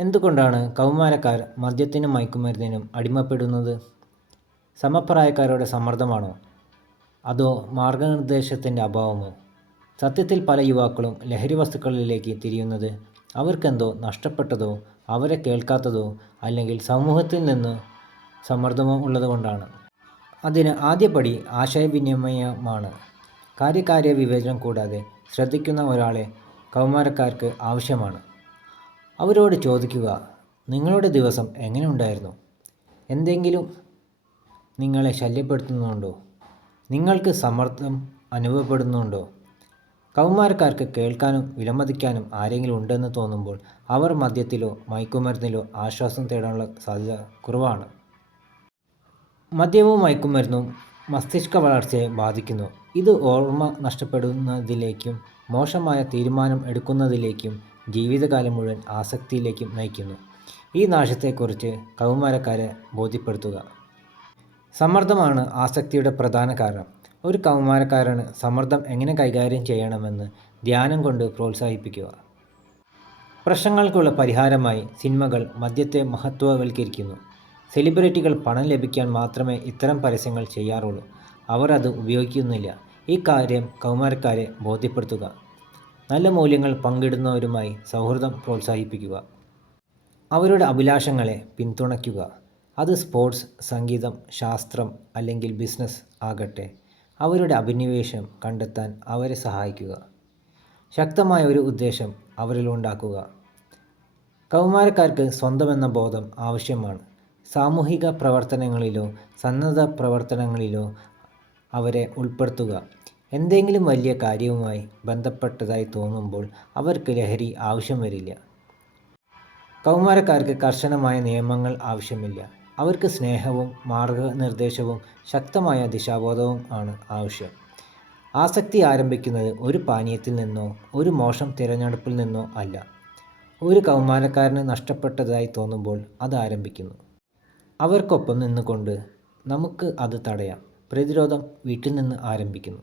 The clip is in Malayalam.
എന്തുകൊണ്ടാണ് കൗമാരക്കാർ മദ്യത്തിനും മയക്കുമരുന്നിനും അടിമപ്പെടുന്നത്? സമപ്രായക്കാരുടെ സമ്മർദ്ദമാണോ? അതോ മാർഗനിർദ്ദേശത്തിൻ്റെ അഭാവമോ? സത്യത്തിൽ പല യുവാക്കളും ലഹരി വസ്തുക്കളിലേക്ക് തിരിയുന്നത് അവർക്കെന്തോ നഷ്ടപ്പെട്ടതോ, അവരെ കേൾക്കാത്തതോ, അല്ലെങ്കിൽ സമൂഹത്തിൽ നിന്ന് സമ്മർദ്ദമോ ഉള്ളതുകൊണ്ടാണ്. അതിന് ആദ്യപടി ആശയവിനിമയമാണ്. കാര്യകാര്യ വിവേചനം കൂടാതെ ശ്രദ്ധിക്കുന്ന ഒരാളെ കൗമാരക്കാർക്ക് ആവശ്യമാണ്. അവരോട് ചോദിക്കുക, നിങ്ങളുടെ ദിവസം എങ്ങനെ ഉണ്ടായിരുന്നു? എന്തെങ്കിലും നിങ്ങളെ ശല്യപ്പെടുത്തുന്നുണ്ടോ? നിങ്ങൾക്ക് സമ്മർദ്ദം അനുഭവപ്പെടുന്നുണ്ടോ? കൗമാരക്കാർക്ക് കേൾക്കാനും വിലമതിക്കാനും ആരെങ്കിലും ഉണ്ടെന്ന് തോന്നുമ്പോൾ അവർ മദ്യത്തിലോ മയക്കുമരുന്നിലോ ആശ്വാസം തേടാനുള്ള സാധ്യത കുറവാണ്. മദ്യവും മയക്കുമരുന്നും മസ്തിഷ്ക വളർച്ചയെ ബാധിക്കുന്നു. ഇത് ഓർമ്മ നഷ്ടപ്പെടുന്നതിലേക്കും മോശമായ തീരുമാനം എടുക്കുന്നതിലേക്കും ജീവിതകാലം മുഴുവൻ ആസക്തിയിലേക്കും നയിക്കുന്നു. ഈ നാശത്തെക്കുറിച്ച് കൗമാരക്കാരെ ബോധ്യപ്പെടുത്തുക. സമ്മർദ്ദമാണ് ആസക്തിയുടെ പ്രധാന കാരണം. ഒരു കൗമാരക്കാരന് സമ്മർദ്ദം എങ്ങനെ കൈകാര്യം ചെയ്യണമെന്ന് ധ്യാനം കൊണ്ട് പ്രോത്സാഹിപ്പിക്കുക. പ്രശ്നങ്ങൾക്കുള്ള പരിഹാരമായി സിനിമകൾ മദ്യത്തെ മഹത്വവൽക്കരിക്കുന്നു. സെലിബ്രിറ്റികൾ പണം ലഭിക്കാൻ മാത്രമേ ഇത്തരം പരസ്യങ്ങൾ ചെയ്യാറുള്ളൂ. അവർ അത് ഉപയോഗിക്കുന്നില്ല. ഈ കാര്യം കൗമാരക്കാരെ ബോധ്യപ്പെടുത്തുക. നല്ല മൂല്യങ്ങൾ പങ്കിടുന്നവരുമായി സൗഹൃദം പ്രോത്സാഹിപ്പിക്കുക. അവരുടെ അഭിലാഷങ്ങളെ പിന്തുണയ്ക്കുക. അത് സ്പോർട്സ്, സംഗീതം, ശാസ്ത്രം അല്ലെങ്കിൽ ബിസിനസ് ആകട്ടെ. അവരുടെ അഭിനിവേശം കണ്ടെത്താൻ അവരെ സഹായിക്കുക. ശക്തമായ ഒരു ഉദ്ദേശം അവരിൽ ഉണ്ടാക്കുക. കൗമാരക്കാർക്ക് സ്വന്തമെന്ന ബോധം ആവശ്യമാണ്. സാമൂഹിക പ്രവർത്തനങ്ങളിലോ സന്നദ്ധ പ്രവർത്തനങ്ങളിലോ അവരെ ഉൾപ്പെടുത്തുക. എന്തെങ്കിലും വലിയ കാര്യവുമായി ബന്ധപ്പെട്ടതായി തോന്നുമ്പോൾ അവർക്ക് ലഹരി ആവശ്യം വരില്ല. കൗമാരക്കാർക്ക് കർശനമായ നിയമങ്ങൾ ആവശ്യമില്ല. അവർക്ക് സ്നേഹവും മാർഗനിർദ്ദേശവും ശക്തമായ ദിശാബോധവും ആണ് ആവശ്യം. ആസക്തി ആരംഭിക്കുന്നത് ഒരു പാനീയത്തിൽ നിന്നോ ഒരു മോശം തിരഞ്ഞെടുപ്പിൽ നിന്നോ അല്ല. ഒരു കൗമാരക്കാരന് നഷ്ടപ്പെട്ടതായി തോന്നുമ്പോൾ അത് ആരംഭിക്കുന്നു. അവർക്കൊപ്പം നിന്നുകൊണ്ട് നമുക്ക് അത് തടയാം. പ്രതിരോധം വീട്ടിൽ നിന്ന് ആരംഭിക്കുന്നു.